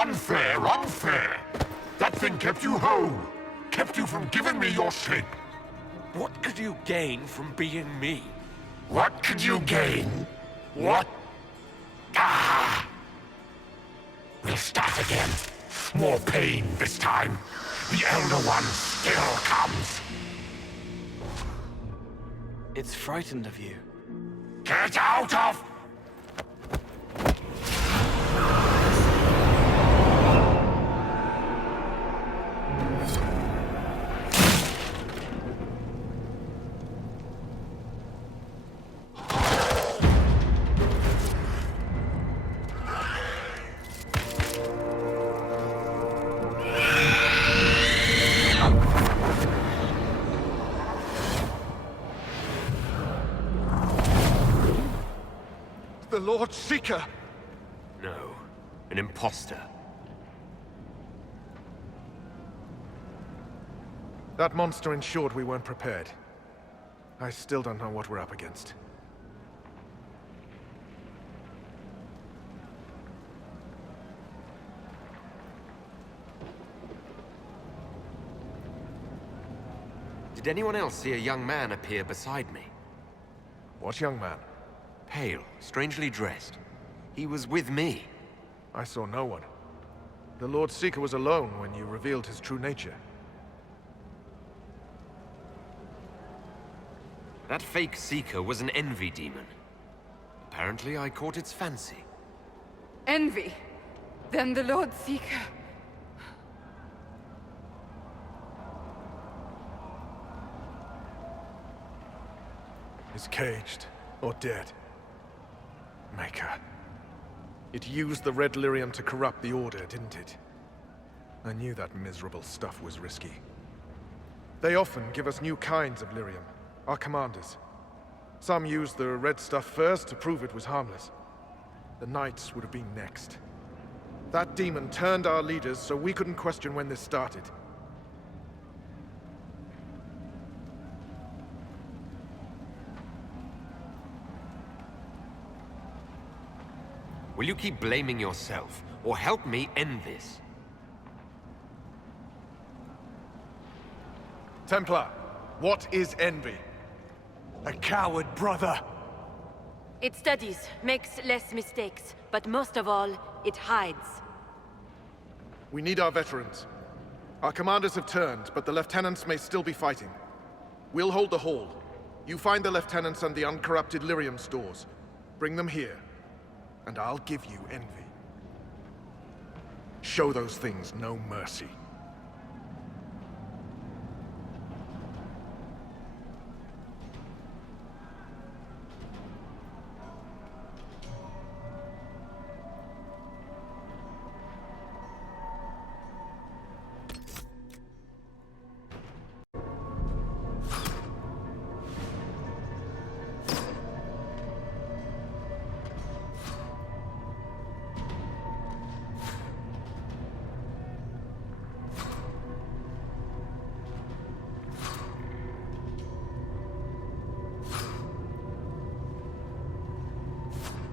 Unfair, unfair! That thing kept you whole! Kept you from giving me your shape! What could you gain from being me? What could you gain? What? Ah! We'll start again. More pain this time. The Elder One still comes. It's frightened of you. Get out of... The Lord Seeker! No, an imposter. That monster ensured we weren't prepared. I still don't know what we're up against. Did anyone else see a young man appear beside me? What young man? Pale, strangely dressed. He was with me. I saw no one. The Lord Seeker was alone when you revealed his true nature. That fake Seeker was an envy demon. Apparently, I caught its fancy. Envy? Then the Lord Seeker... is caged, or dead. Maker. It used the red lyrium to corrupt the Order, didn't it? I knew that miserable stuff was risky. They often give us new kinds of lyrium, our commanders. Some used the red stuff first to prove it was harmless. The Knights would have been next. That demon turned our leaders so we couldn't question when this started. Will you keep blaming yourself, or help me end this? Templar, what is envy? A coward, brother! It studies, makes less mistakes, but most of all, it hides. We need our veterans. Our commanders have turned, but the lieutenants may still be fighting. We'll hold the hall. You find the lieutenants and the uncorrupted lyrium stores. Bring them here, and I'll give you envy. Show those things no mercy.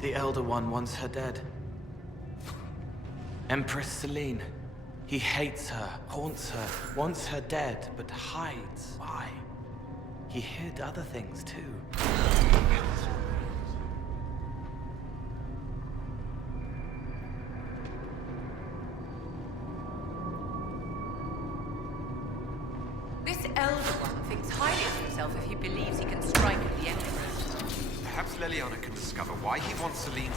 The Elder One wants her dead. Empress Selene. He hates her, haunts her, wants her dead, but hides. Why? He hid other things too. This Elder One thinks highly of himself if he believes he can strike at the Empress. Perhaps Leliana can discover why he wants Celine.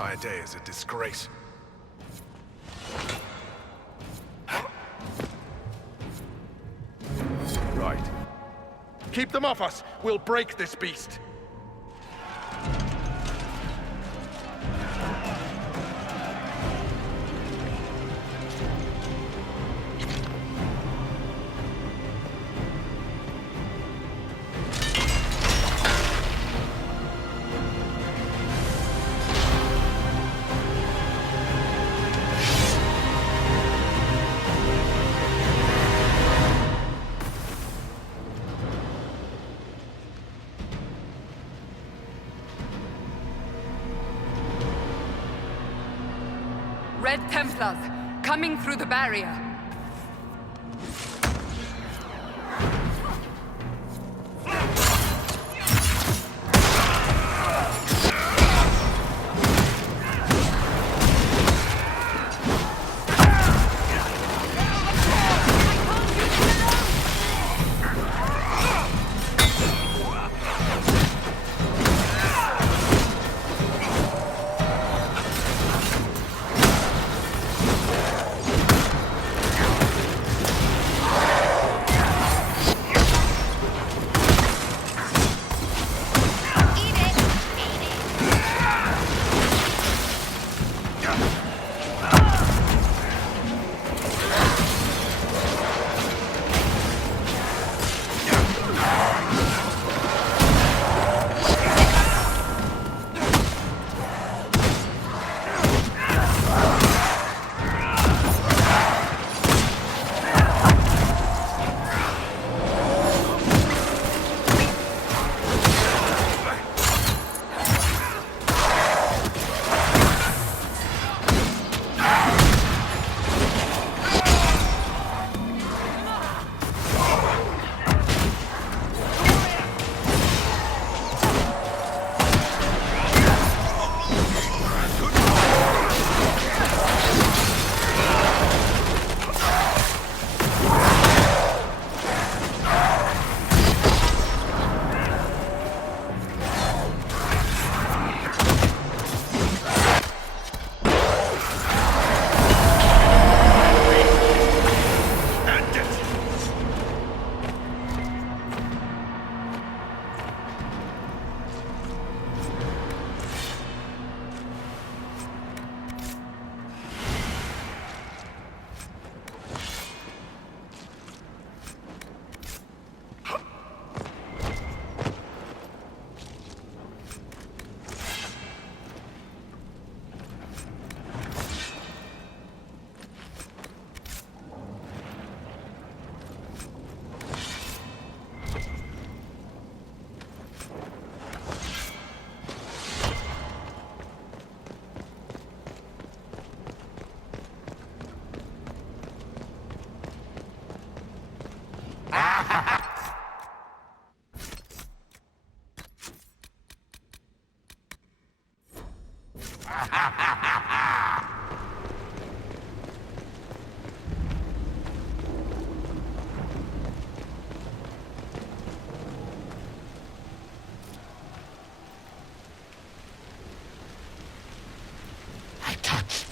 entire day is a disgrace. Right. Keep them off us! We'll break this beast! Red Templars, coming through the barrier.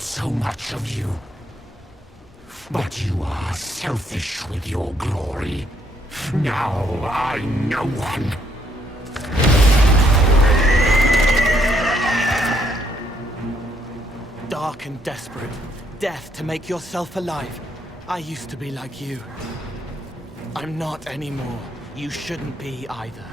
So much of you. But you are selfish with your glory. Now I'm no one. Dark and desperate. Death to make yourself alive. I used to be like you. I'm not anymore. You shouldn't be either.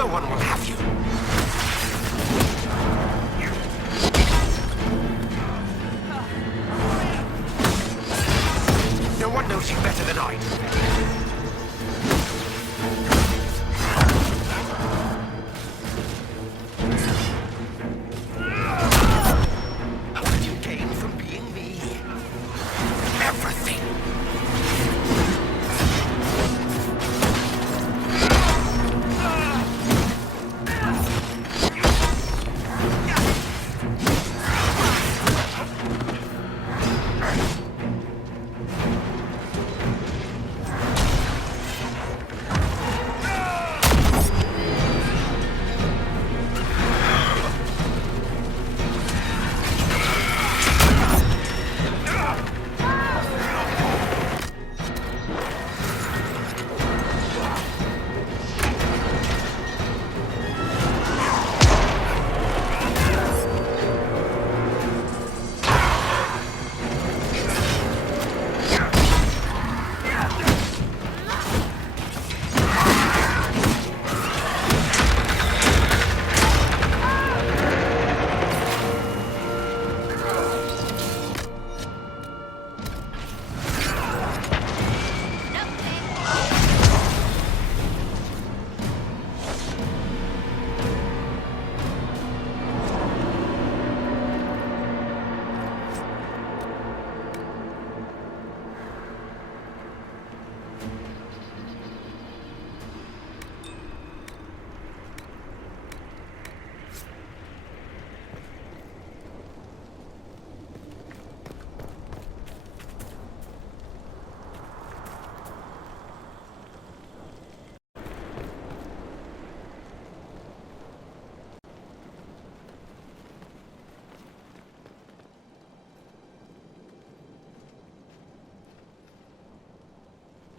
No one will have you. No one knows you better than I do. What did you gain from being me? Everything.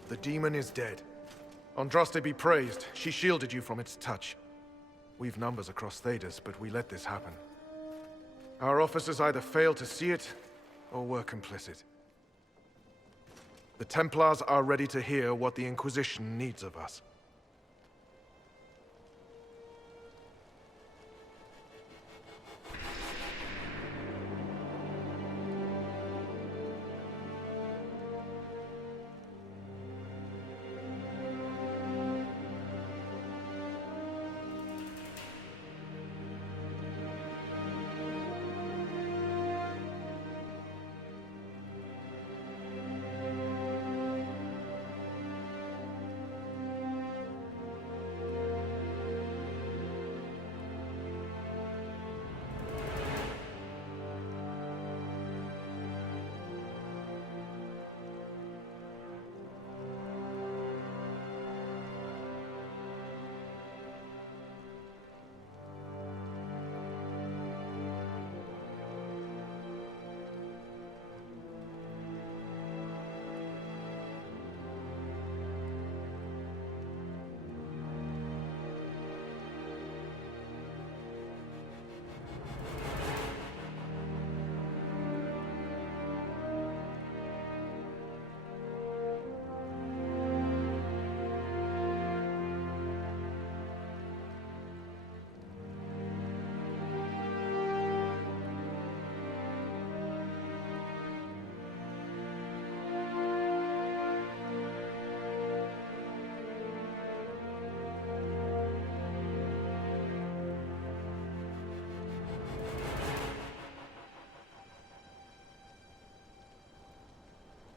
The demon is dead. Andraste be praised. She shielded you from its touch. We've numbers across Thedas, but we let this happen. Our officers either failed to see it, or were complicit. The Templars are ready to hear what the Inquisition needs of us.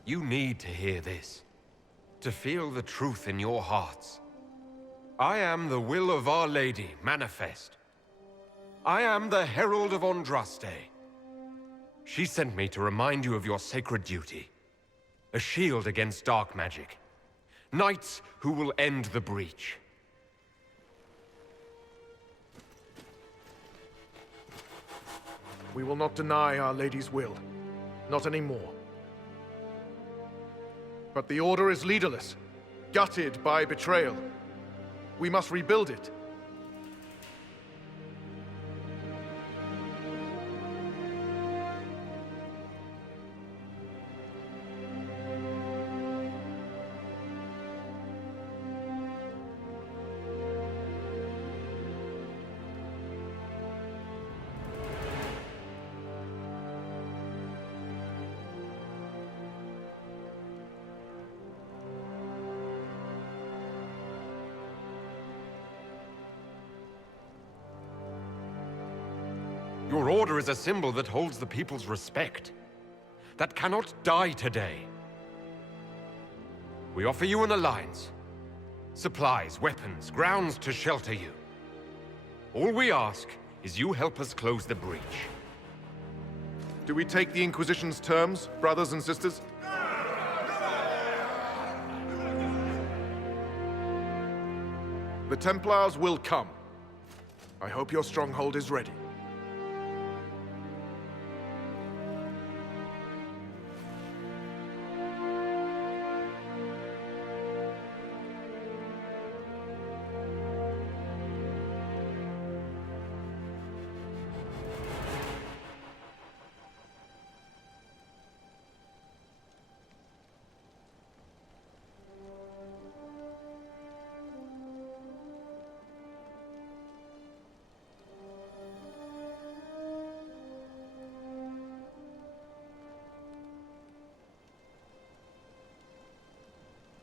You need to hear this, to feel the truth in your hearts. I am the will of Our Lady, manifest. I am the Herald of Andraste. She sent me to remind you of your sacred duty. A shield against dark magic. Knights who will end the breach. We will not deny Our Lady's will. Not anymore. But the Order is leaderless, gutted by betrayal. We must rebuild it. Your order is a symbol that holds the people's respect, that cannot die today. We offer you an alliance. Supplies, weapons, grounds to shelter you. All we ask is you help us close the breach. Do we take the Inquisition's terms, brothers and sisters? The Templars will come. I hope your stronghold is ready.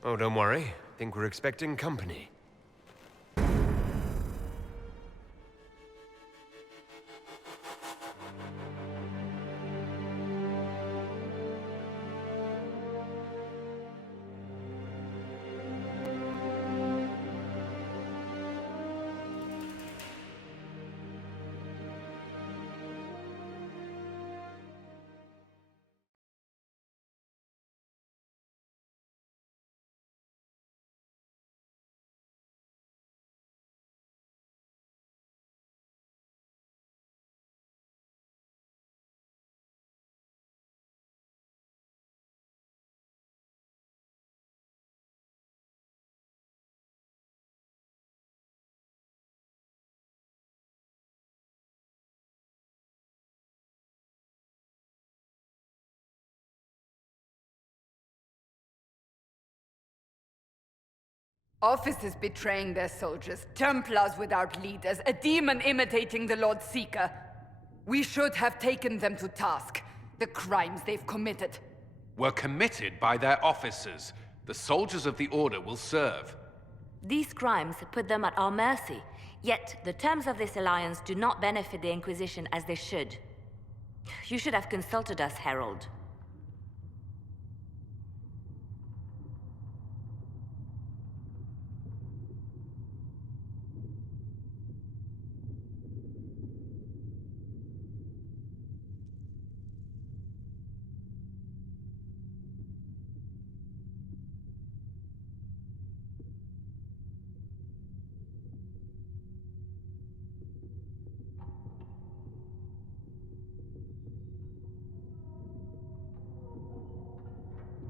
Oh, don't worry. Think we're expecting company. Officers betraying their soldiers, Templars without leaders, a demon imitating the Lord Seeker. We should have taken them to task. The crimes they've committed. Were committed by their officers. The soldiers of the Order will serve. These crimes put them at our mercy, yet the terms of this alliance do not benefit the Inquisition as they should. You should have consulted us, Herald.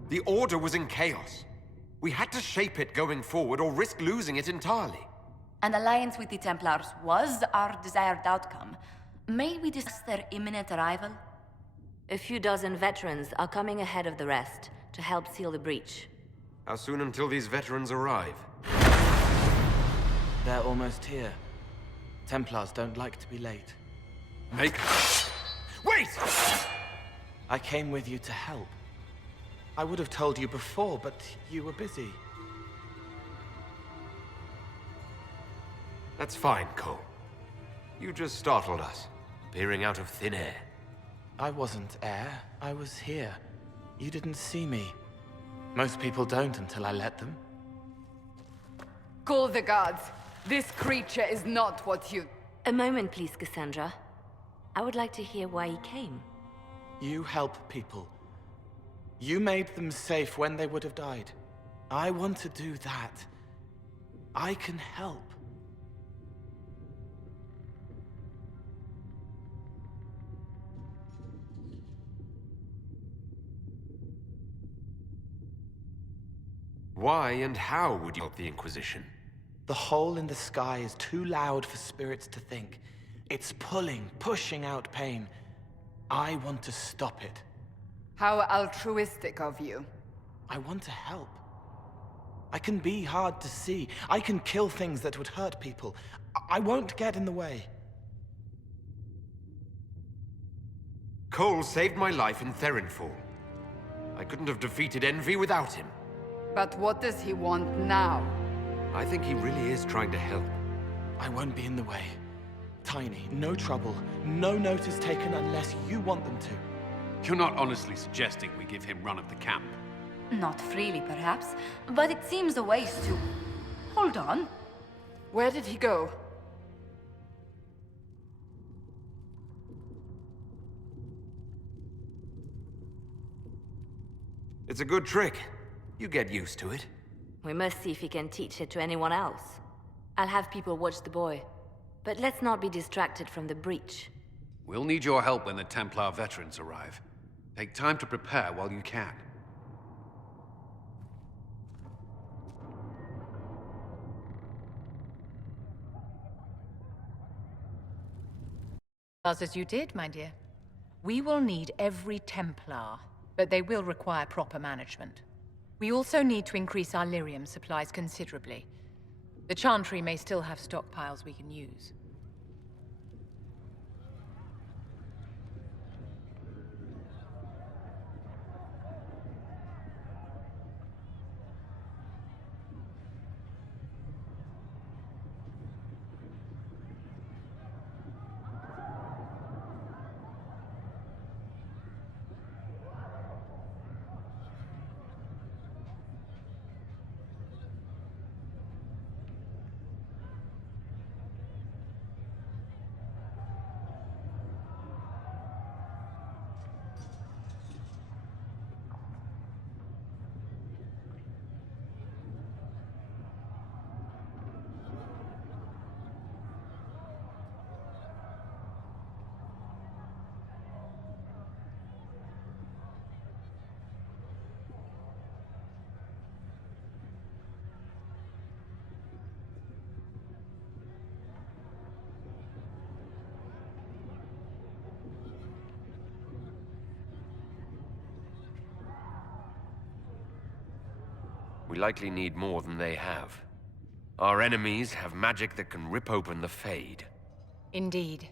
The Order was in chaos. We had to shape it going forward or risk losing it entirely. An alliance with the Templars was our desired outcome. May we discuss their imminent arrival? A few dozen veterans are coming ahead of the rest to help seal the breach. How soon until these veterans arrive? They're almost here. Templars don't like to be late. Make... Wait! I came with you to help. I would have told you before, but you were busy. That's fine, Cole. You just startled us, appearing out of thin air. I wasn't air. I was here. You didn't see me. Most people don't until I let them. Call the guards. This creature is not what you... A moment, please, Cassandra. I would like to hear why he came. You help people. You made them safe when they would have died. I want to do that. I can help. Why and how would you help the Inquisition? The hole in the sky is too loud for spirits to think. It's pulling, pushing out pain. I want to stop it. How altruistic of you. I want to help. I can be hard to see. I can kill things that would hurt people. I won't get in the way. Cole saved my life in Therenfall. I couldn't have defeated Envy without him. But what does he want now? I think he really is trying to help. I won't be in the way. Tiny, no trouble, no notice taken unless you want them to. You're not honestly suggesting we give him run of the camp? Not freely, perhaps, but it seems a waste to... Hold on. Where did he go? It's a good trick. You get used to it. We must see if he can teach it to anyone else. I'll have people watch the boy. But let's not be distracted from the breach. We'll need your help when the Templar veterans arrive. Take time to prepare while you can. As you did, my dear. We will need every Templar, but they will require proper management. We also need to increase our lyrium supplies considerably. The Chantry may still have stockpiles we can use. We likely need more than they have. Our enemies have magic that can rip open the Fade. Indeed.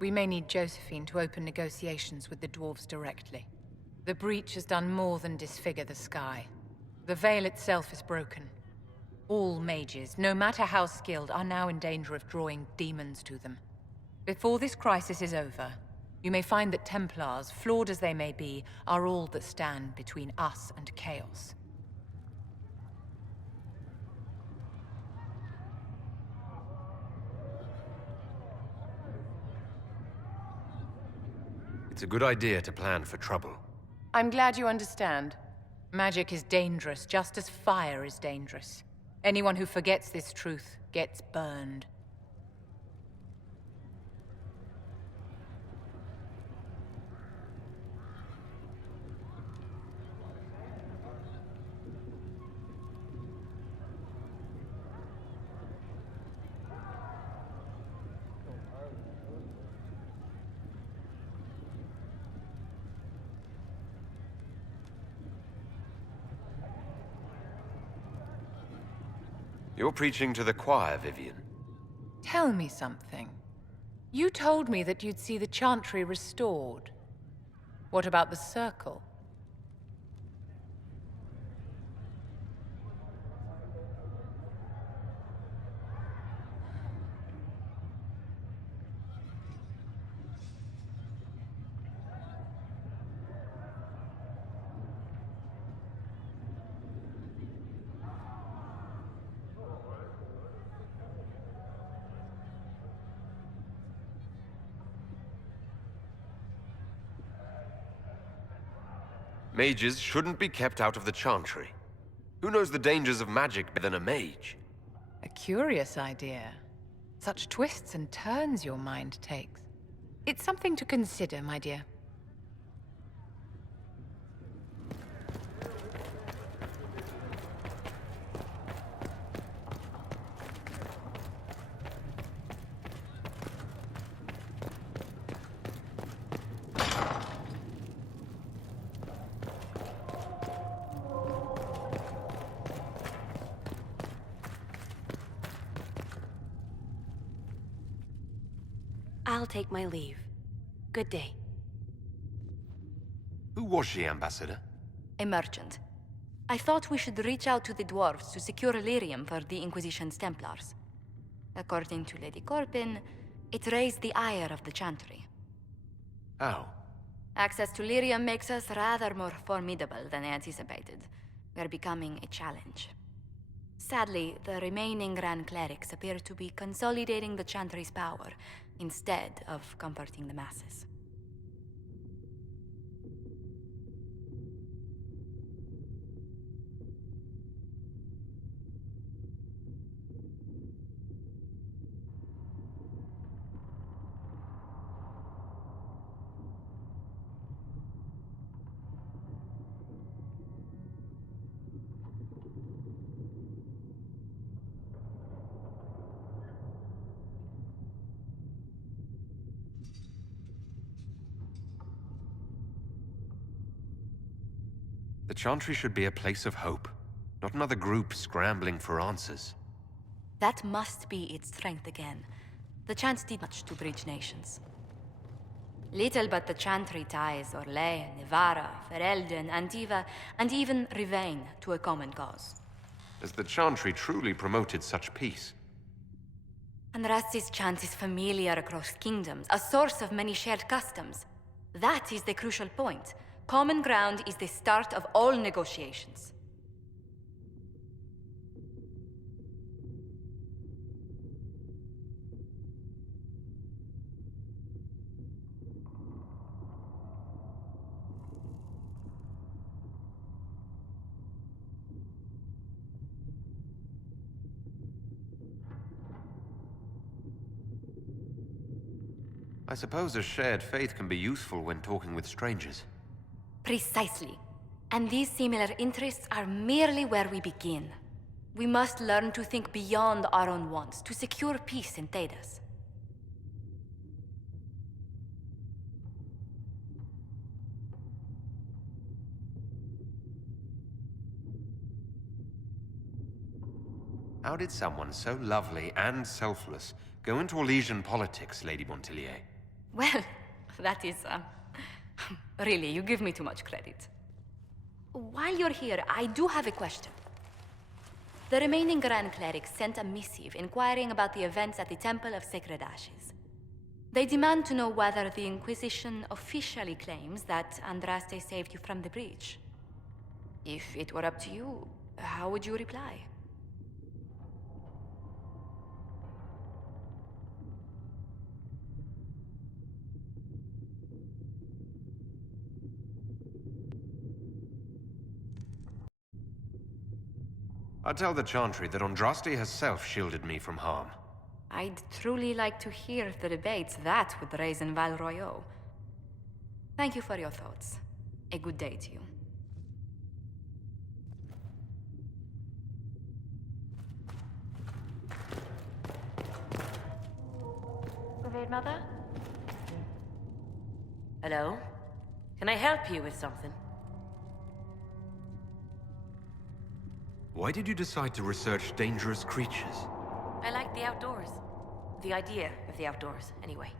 We may need Josephine to open negotiations with the dwarves directly. The breach has done more than disfigure the sky. The veil itself is broken. All mages, no matter how skilled, are now in danger of drawing demons to them. Before this crisis is over, you may find that Templars, flawed as they may be, are all that stand between us and chaos. It's a good idea to plan for trouble. I'm glad you understand. Magic is dangerous, just as fire is dangerous. Anyone who forgets this truth gets burned. You're preaching to the choir, Vivian. Tell me something. You told me that you'd see the Chantry restored. What about the Circle? Mages shouldn't be kept out of the Chantry. Who knows the dangers of magic better than a mage? A curious idea. Such twists and turns your mind takes. It's something to consider, my dear. I'll take my leave. Good day. Who was she, Ambassador? A merchant. I thought we should reach out to the dwarves to secure lyrium for the Inquisition's Templars. According to Lady Corbin, It raised the ire of the Chantry. How? Access to lyrium makes us rather more formidable than anticipated. We're becoming a challenge. Sadly, the remaining Grand Clerics appear to be consolidating the Chantry's power, instead of comforting the masses. The Chantry should be a place of hope, not another group scrambling for answers. That must be its strength again. The Chant did much to bridge nations. Little but the Chantry ties Orlais, Nevarra, Ferelden, Antiva, and even Rivain to a common cause. Has the Chantry truly promoted such peace? Andrasti's chant is familiar across kingdoms, a source of many shared customs. That is the crucial point. Common ground is the start of all negotiations. I suppose a shared faith can be useful when talking with strangers. Precisely. And these similar interests are merely where we begin. We must learn to think beyond our own wants to secure peace in Thedas. How did someone so lovely and selfless go into Orlesian politics, Lady Montillier? Well, that is, really, you give me too much credit. While you're here, I do have a question. The remaining Grand Clerics sent a missive inquiring about the events at the Temple of Sacred Ashes. They demand to know whether the Inquisition officially claims that Andraste saved you from the breach. If it were up to you, how would you reply? I'd tell the Chantry that Andraste herself shielded me from harm. I'd truly like to hear the debates that would raise in Val Royeaux. Thank you for your thoughts. A good day to you. Revered Mother? Hello? Can I help you with something? Why did you decide to research dangerous creatures? I like the outdoors. The idea of the outdoors, anyway.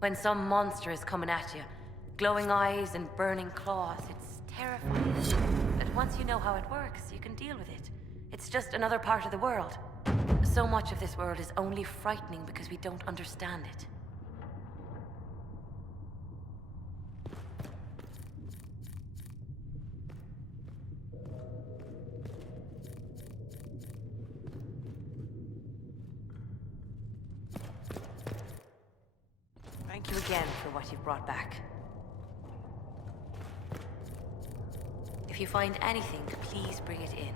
When some monster is coming at you, glowing eyes and burning claws, it's terrifying. But once you know how it works, you can deal with it. It's just another part of the world. So much of this world is only frightening because we don't understand it. Thank you again for what you've brought back. If you find anything, please bring it in.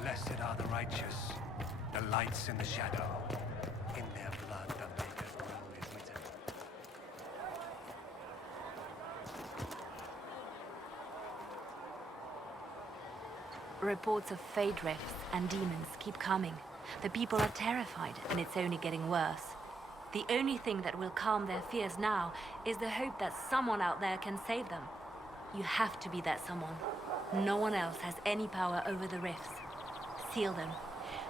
Blessed are the righteous, the lights in the shadow. In their blood the Maker's rule is written. Reports of fade rifts and demons keep coming. The people are terrified, and it's only getting worse. The only thing that will calm their fears now is the hope that someone out there can save them. You have to be that someone. No one else has any power over the rifts. Seal them.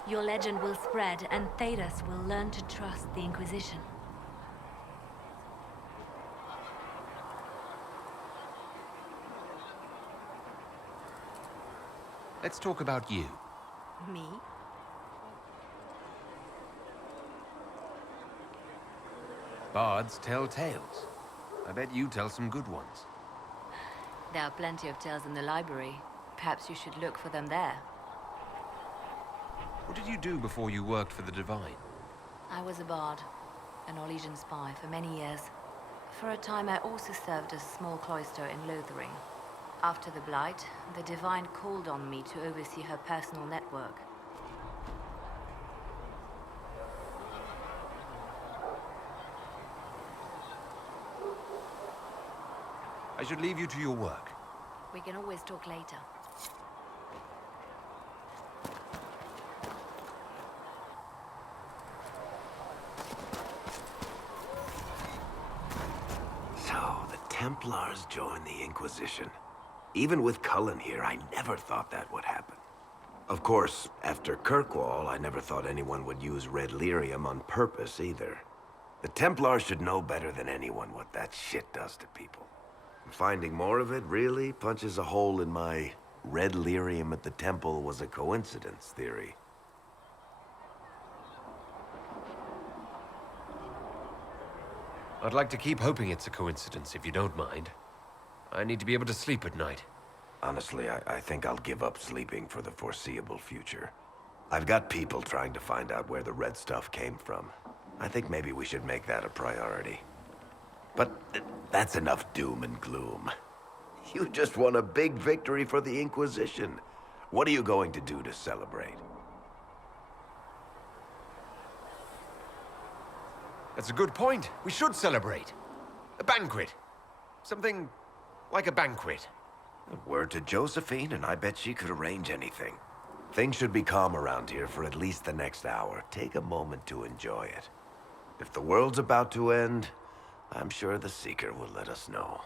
Your legend will spread, and Thedas will learn to trust the Inquisition. Let's talk about you. Me? Bards tell tales. I bet you tell some good ones. There are plenty of tales in the library. Perhaps you should look for them there. What did you do before you worked for the Divine? I was a bard, an Orlesian spy for many years. For a time, I also served as a small cloister in Lothering. After the Blight, the Divine called on me to oversee her personal network. I should leave you to your work. We can always talk later. So, the Templars joined the Inquisition. Even with Cullen here, I never thought that would happen. Of course, after Kirkwall, I never thought anyone would use red lyrium on purpose either. The Templars should know better than anyone what that shit does to people. Finding more of it really punches a hole in my red lyrium at the temple was a coincidence theory. I'd like to keep hoping it's a coincidence, if you don't mind. I need to be able to sleep at night. Honestly, I think I'll give up sleeping for the foreseeable future. I've got people trying to find out where the red stuff came from. I think maybe we should make that a priority. But that's enough doom and gloom. You just won a big victory for the Inquisition. What are you going to do to celebrate? That's a good point. We should celebrate. A banquet. Something like a banquet. Word to Josephine, and I bet she could arrange anything. Things should be calm around here for at least the next hour. Take a moment to enjoy it. If the world's about to end, I'm sure the Seeker will let us know.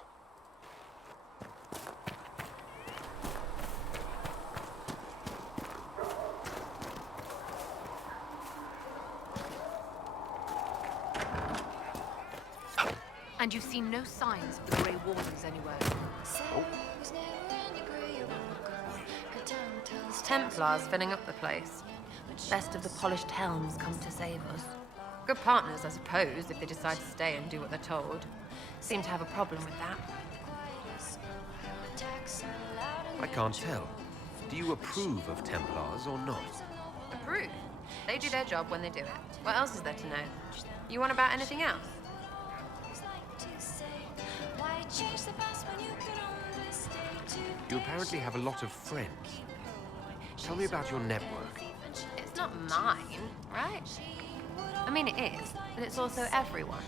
And you've seen no signs of the Grey Wardens anywhere? Templars filling up the place. Best of the polished helms come to save us. Good partners, I suppose, if they decide to stay and do what they're told. Seem to have a problem with that. I can't tell. Do you approve of Templars or not? Approve. They do their job when they do it. What else is there to know? You want about anything else? You apparently have a lot of friends. Tell me about your network. It's not mine, right? I mean, it is, but it's also everyone.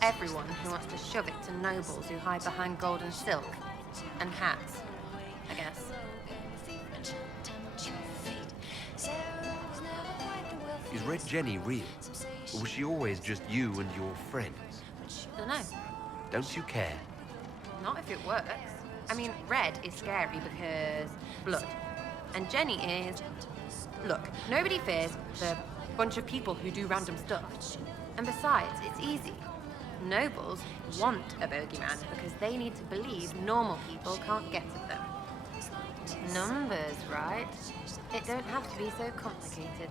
Everyone who wants to shove it to nobles who hide behind gold and silk. And hats, I guess. Is Red Jenny real? Or was she always just you and your friends? Dunno. Don't you care? Not if it works. I mean, Red is scary because blood. And Jenny is... Look, nobody fears the bunch of people who do random stuff. And besides, it's easy. Nobles want a bogeyman because they need to believe normal people can't get at them. Numbers, right? It don't have to be so complicated.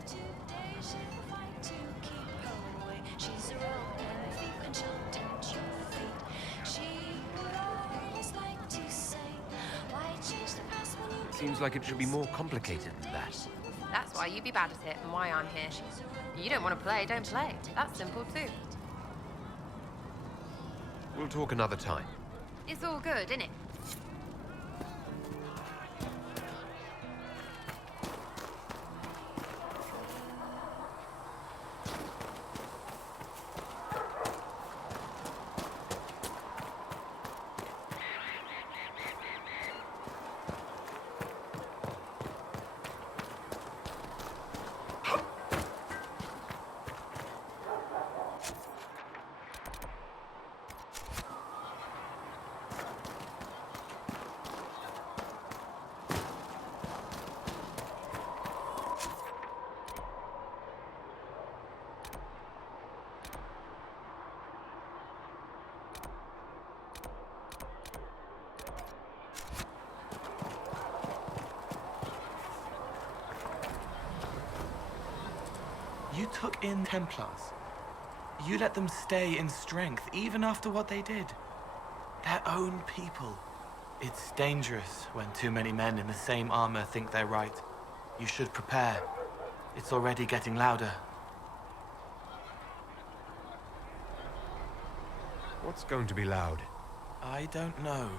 Seems like it should be more complicated than that. That's why you be bad at it and why I'm here. You don't want to play, don't play. That's simple too. We'll talk another time. It's all good, innit? took in Templars. You let them stay in strength, even after what they did. Their own people. It's dangerous when too many men in the same armor think they're right. You should prepare. It's already getting louder. What's going to be loud? I don't know,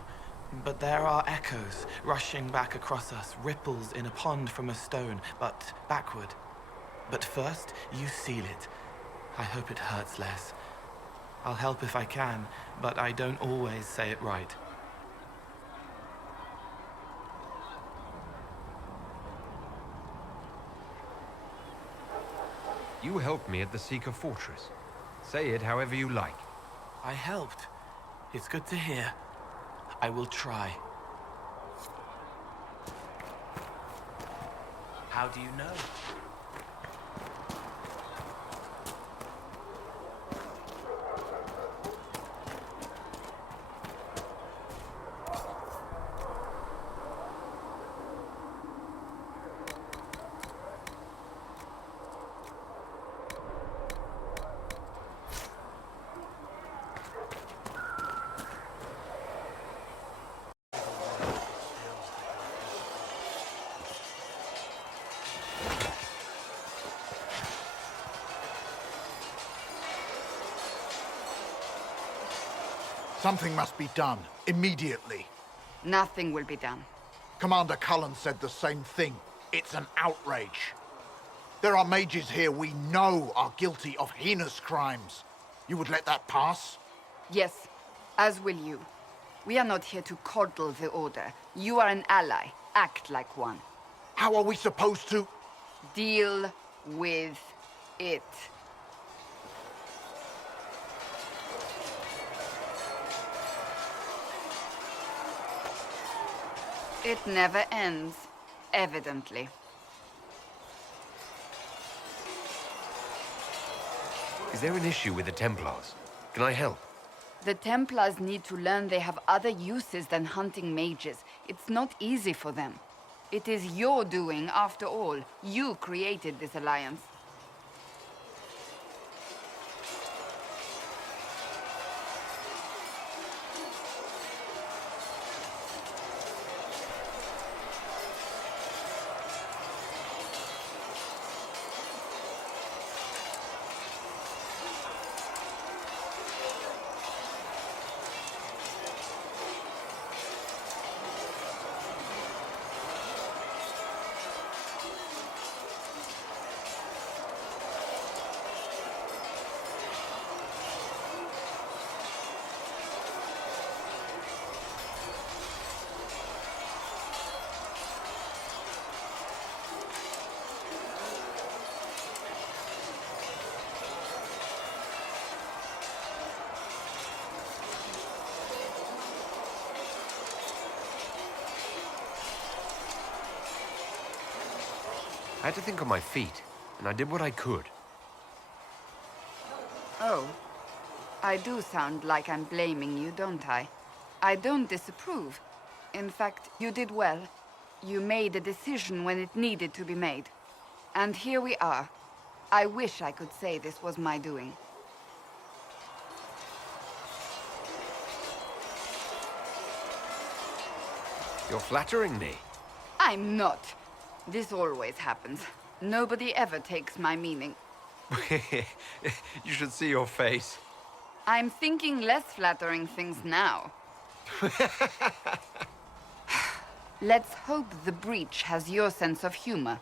but there are echoes rushing back across us, ripples in a pond from a stone, but backward. But first, you seal it. I hope it hurts less. I'll help if I can, but I don't always say it right. You helped me at the Seeker Fortress. Say it however you like. I helped. It's good to hear. I will try. How do you know? Something must be done, immediately. Nothing will be done. Commander Cullen said the same thing. It's an outrage. There are mages here we know are guilty of heinous crimes. You would let that pass? Yes, as will you. We are not here to coddle the Order. You are an ally. Act like one. How are we supposed to? Deal with it. It never ends, evidently. Is there an issue with the Templars? Can I help? The Templars need to learn they have other uses than hunting mages. It's not easy for them. It is your doing, after all. You created this alliance. I had to think on my feet, and I did what I could. Oh. I do sound like I'm blaming you, don't I? I don't disapprove. In fact, you did well. You made a decision when it needed to be made. And here we are. I wish I could say this was my doing. You're flattering me. I'm not. This always happens. Nobody ever takes my meaning. You should see your face. I'm thinking less flattering things now. Let's hope the breach has your sense of humor.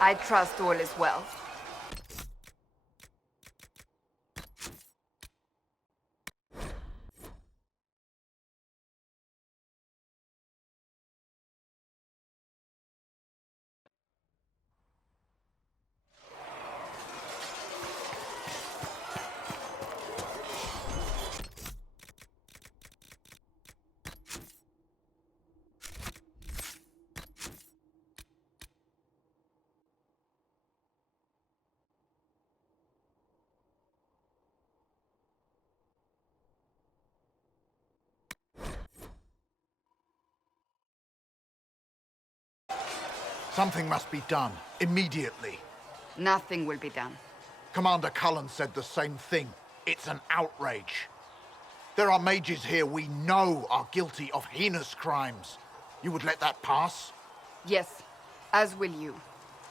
I trust all is well. Something must be done, immediately. Nothing will be done. Commander Cullen said the same thing. It's an outrage. There are mages here we know are guilty of heinous crimes. You would let that pass? Yes, as will you.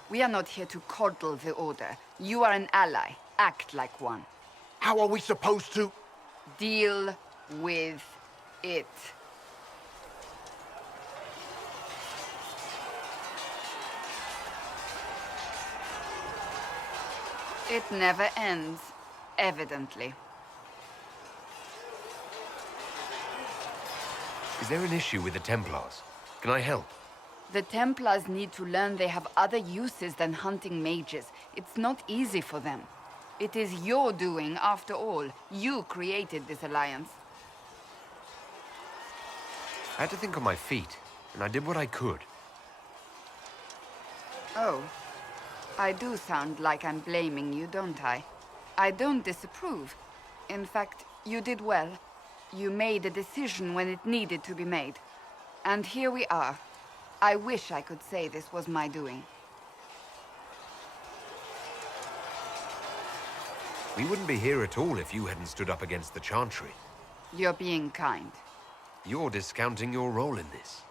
We are not here to coddle the Order. You are an ally. Act like one. How are we supposed to... Deal with it. It never ends, evidently. Is there an issue with the Templars? Can I help? The Templars need to learn they have other uses than hunting mages. It's not easy for them. It is your doing, after all. You created this alliance. I had to think on my feet, and I did what I could. Oh. I do sound like I'm blaming you, don't I? I don't disapprove. In fact, you did well. You made a decision when it needed to be made. And here we are. I wish I could say this was my doing. We wouldn't be here at all if you hadn't stood up against the Chantry. You're being kind. You're discounting your role in this.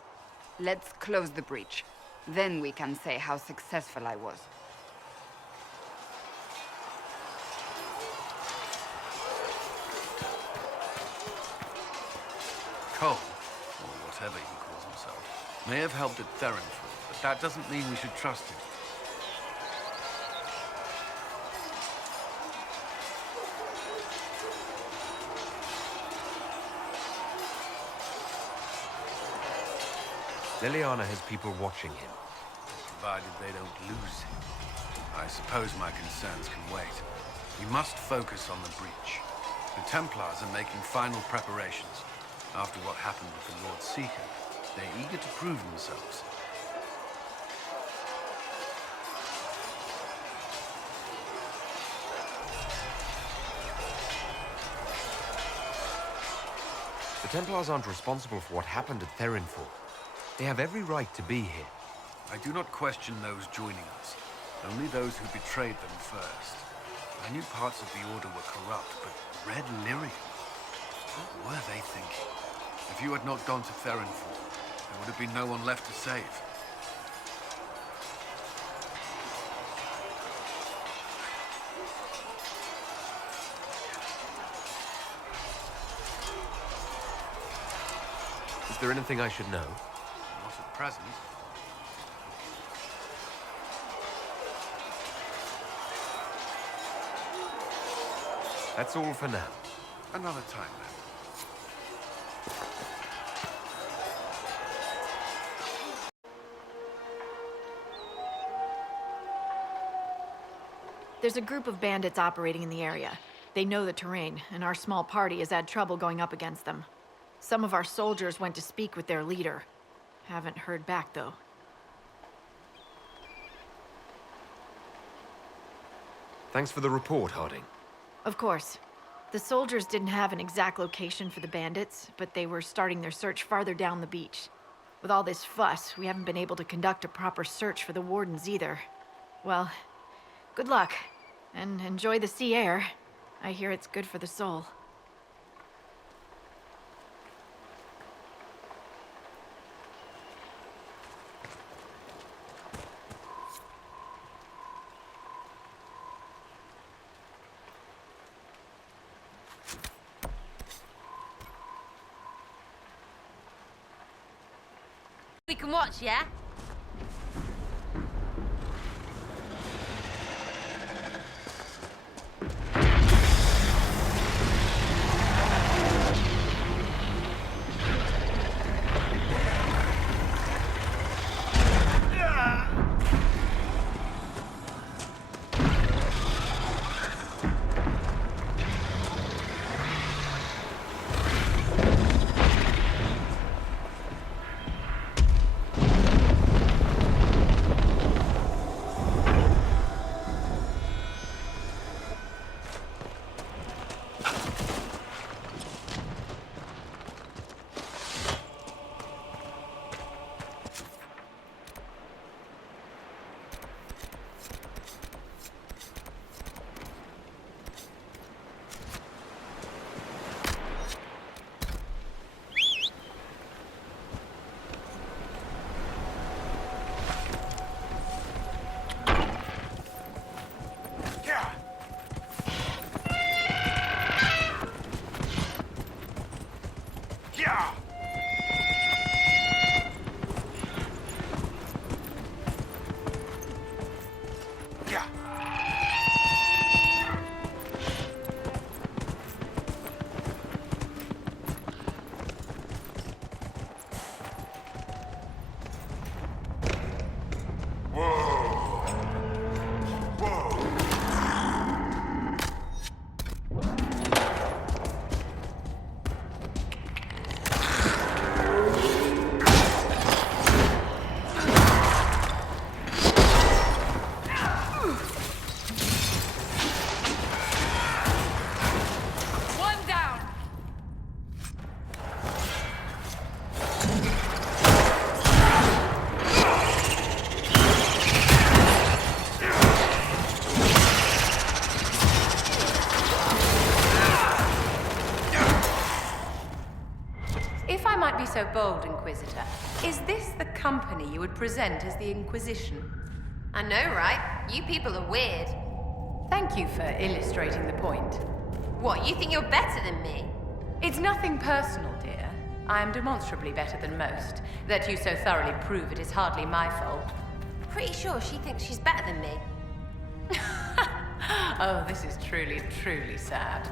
Let's close the breach. Then we can say how successful I was. Cole, or whatever he calls himself, may have helped at Therenford, but that doesn't mean we should trust him. Liliana has people watching him. Provided they don't lose him. I suppose my concerns can wait. We must focus on the breach. The Templars are making final preparations. After what happened with the Lord Seeker, they're eager to prove themselves. The Templars aren't responsible for what happened at Therenford. They have every right to be here. I do not question those joining us. Only those who betrayed them first. I knew parts of the Order were corrupt, but Red Lyrian? What were they thinking? If you had not gone to Therenford, there would have been no one left to save. Is there anything I should know? Not at present. That's all for now. Another time, then. There's a group of bandits operating in the area. They know the terrain, and our small party has had trouble going up against them. Some of our soldiers went to speak with their leader. Haven't heard back, though. Thanks for the report, Harding. Of course. The soldiers didn't have an exact location for the bandits, but they were starting their search farther down the beach. With all this fuss, we haven't been able to conduct a proper search for the wardens either. Well, good luck, and enjoy the sea air. I hear it's good for the soul. We can watch, yeah? might be so bold, Inquisitor, is this the company you would present as the Inquisition? I know, right? You people are weird. Thank you for illustrating the point. What, you think you're better than me? It's nothing personal, dear. I am demonstrably better than most. That you so thoroughly prove it is hardly my fault. Pretty sure she thinks she's better than me. Oh, this is truly, truly sad.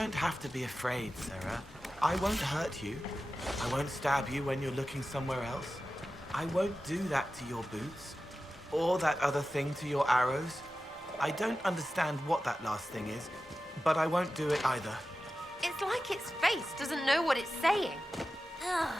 don't have to be afraid, Sarah. I won't hurt you. I won't stab you when you're looking somewhere else. I won't do that to your boots. Or that other thing to your arrows. I don't understand what that last thing is, but I won't do it either. It's like its face doesn't know what it's saying. Ugh.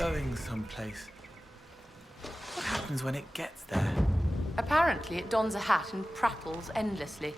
going someplace. What happens when it gets there? Apparently, it dons a hat and prattles endlessly.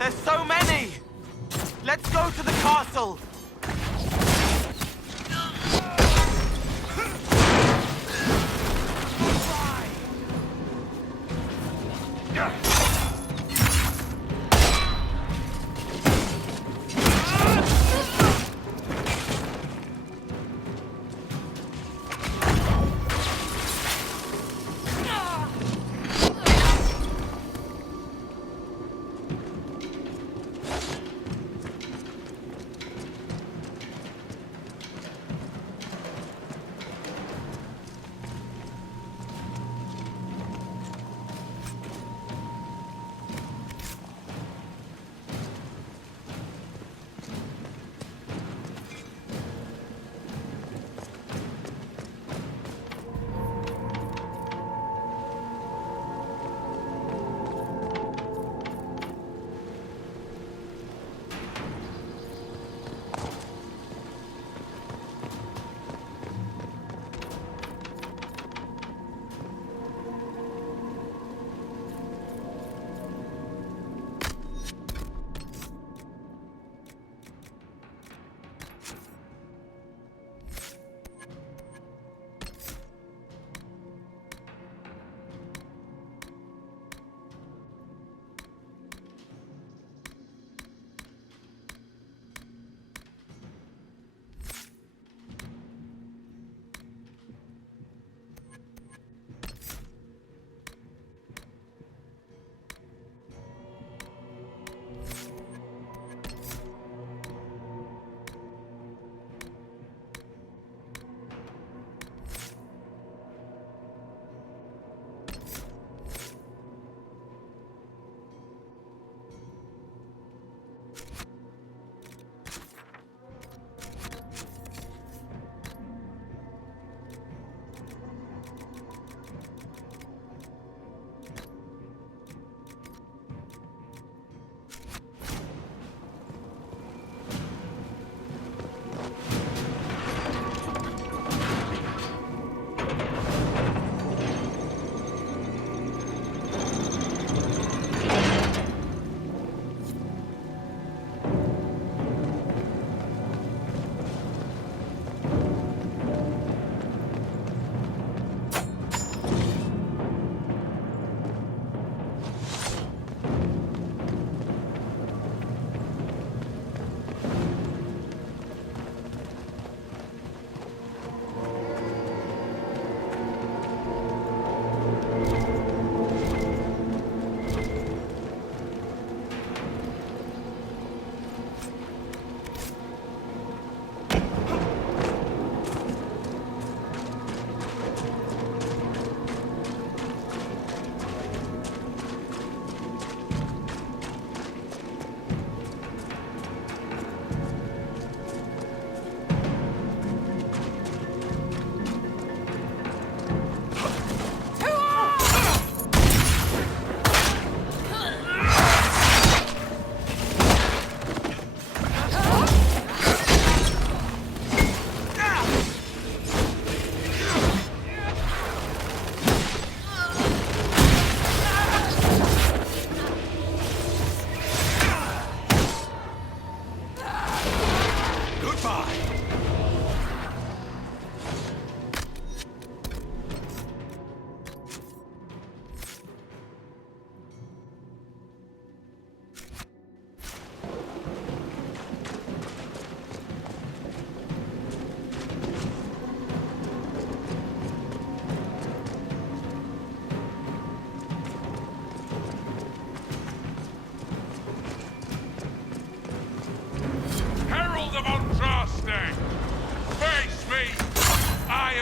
There's so many! Let's go to the castle!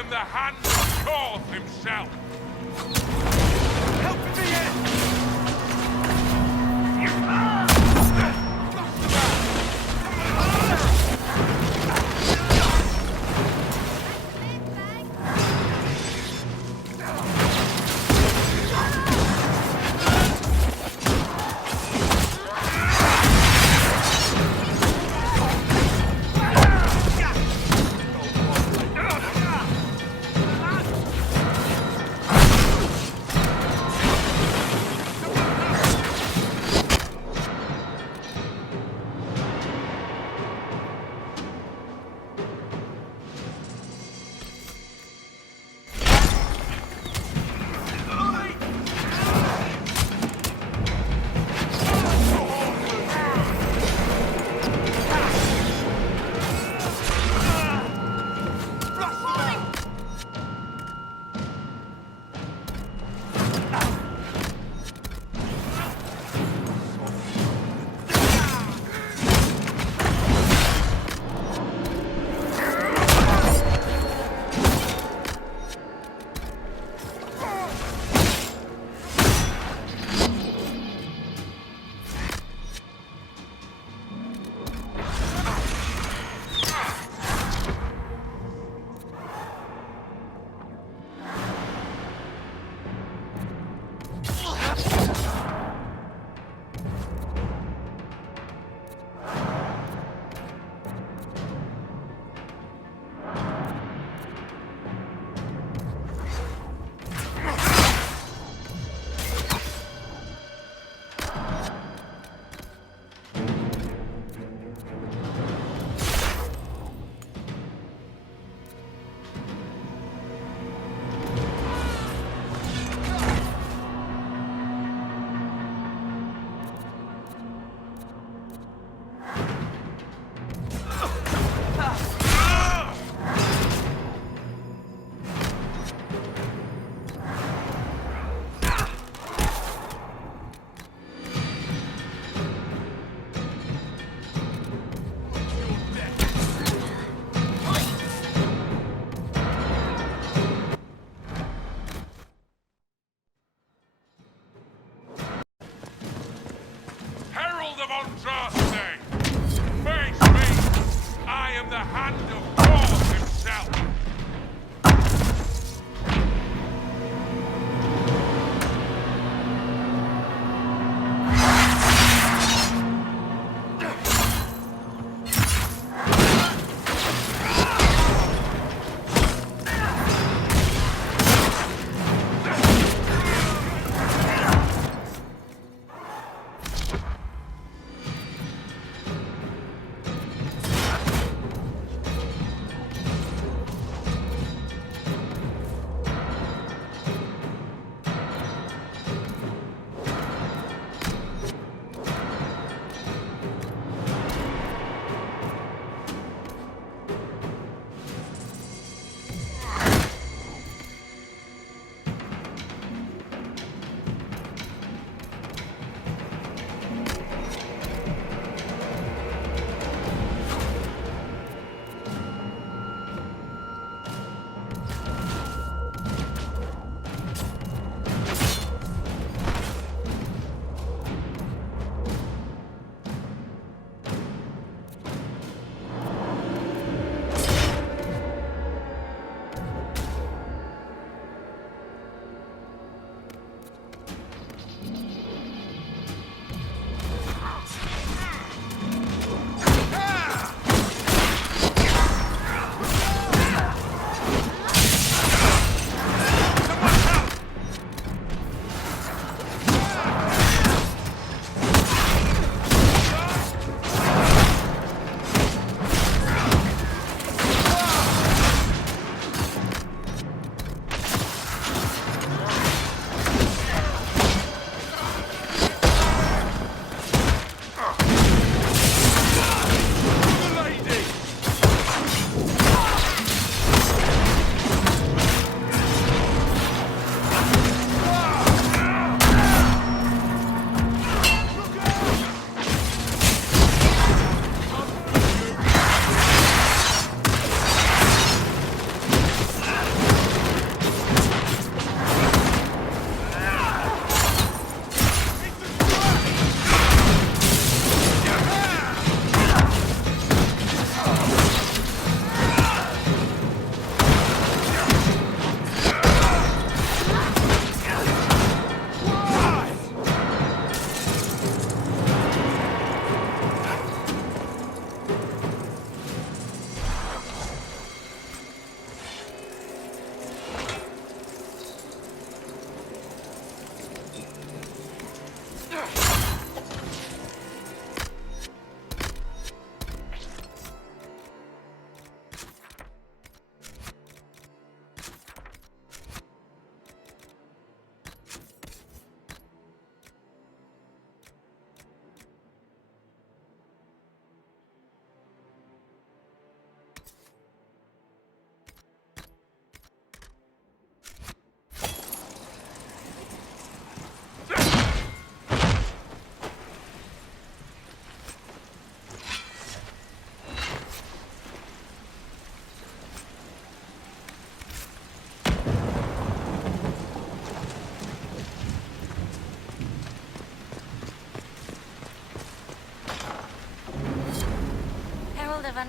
am the hand of Thoth himself! Help me in!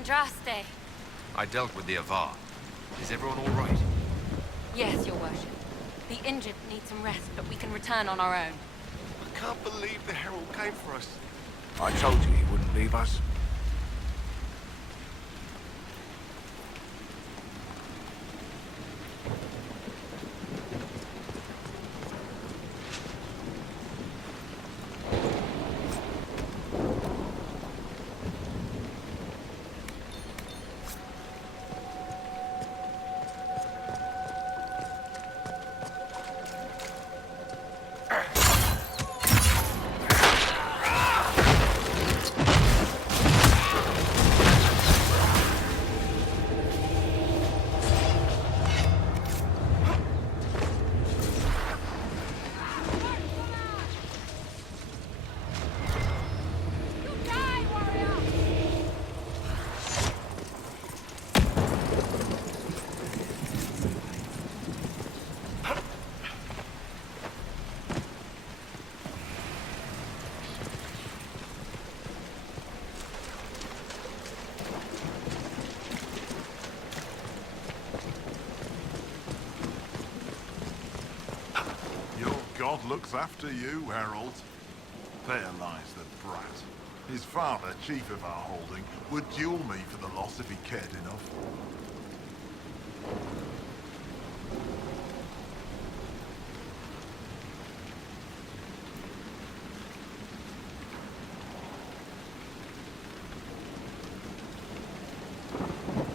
Andraste. I dealt with the Avar. Is everyone all right? Yes, your worship. The injured need some rest, but we can return on our own. I can't believe the Herald came for us. I told you he wouldn't leave us. God looks after you, Herald. There lies the brat. His father, chief of our holding, would duel me for the loss if he cared enough.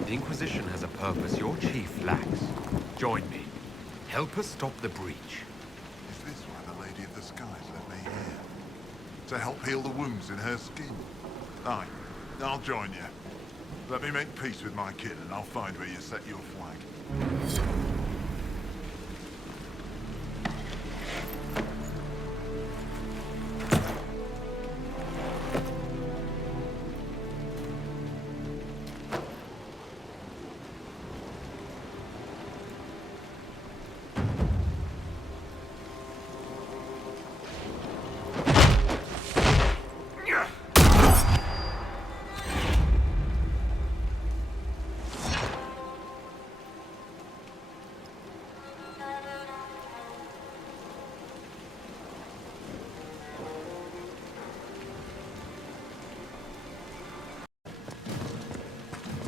The Inquisition has a purpose your chief lacks. Join me. Help us stop the breach. Is this why the Lady of the Skies let me here? To help heal the wounds in her skin? Aye, I'll join you. Let me make peace with my kid and I'll find where you set your flag.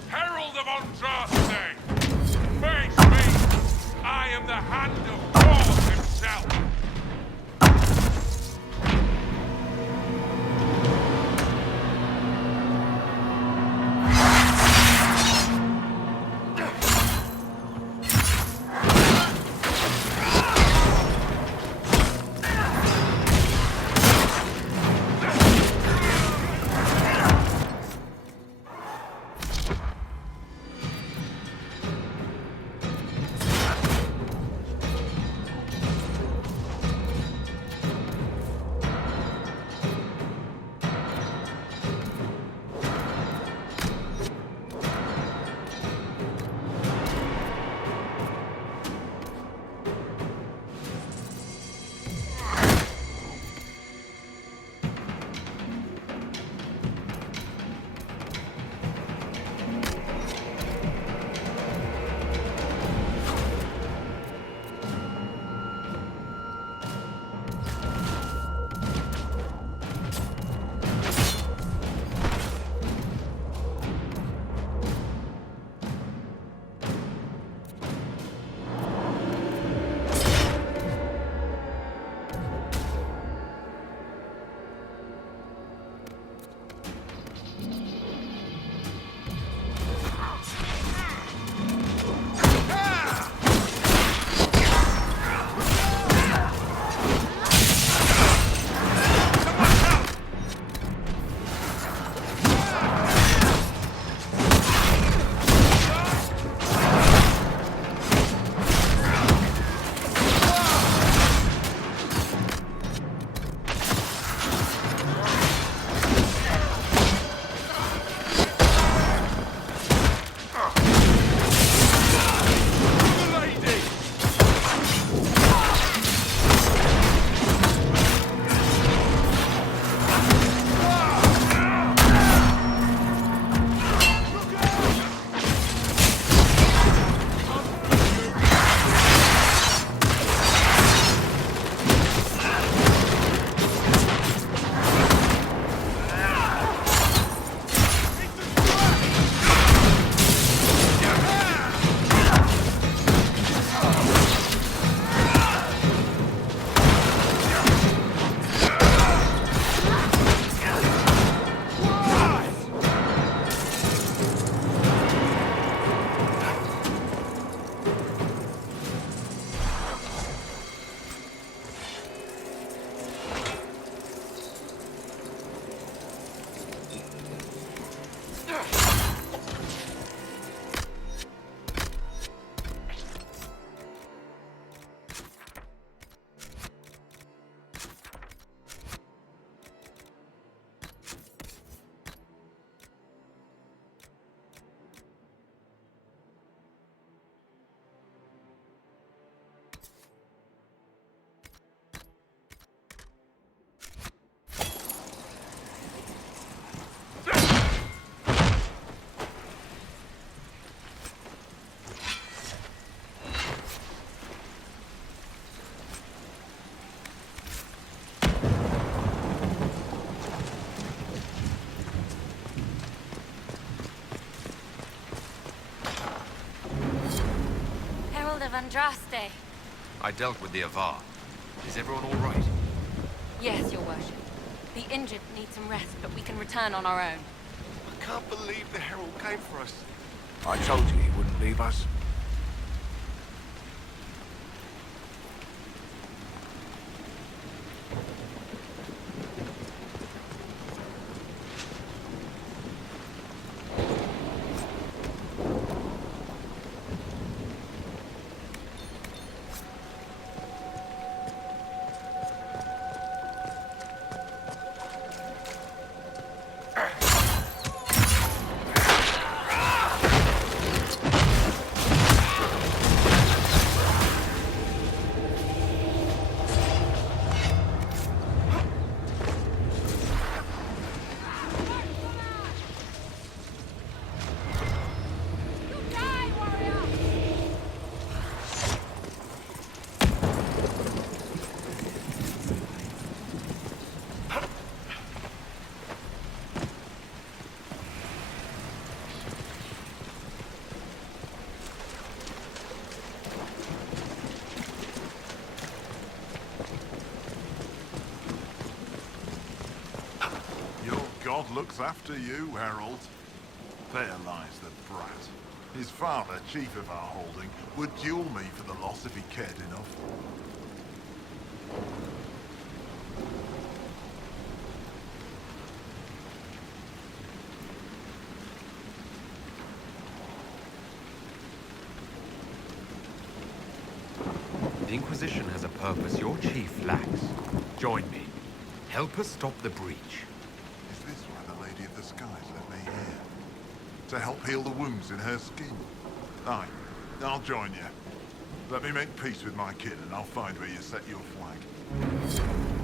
Herald of Andraste! Face me! I am the hand of God himself! of Andraste. I dealt with the Avar. Is everyone all right? Yes, your worship. The injured need some rest, but we can return on our own. I can't believe the Herald came for us. I told you he wouldn't leave us. God looks after you, Herald. There lies the brat. His father, chief of our holding, would duel me for the loss if he cared enough. The Inquisition has a purpose your chief lacks. Join me. Help us stop the breach. Is this why the Lady of the Skies let me here? To help heal the wounds in her skin? Aye, I'll join you. Let me make peace with my kid and I'll find where you set your flag.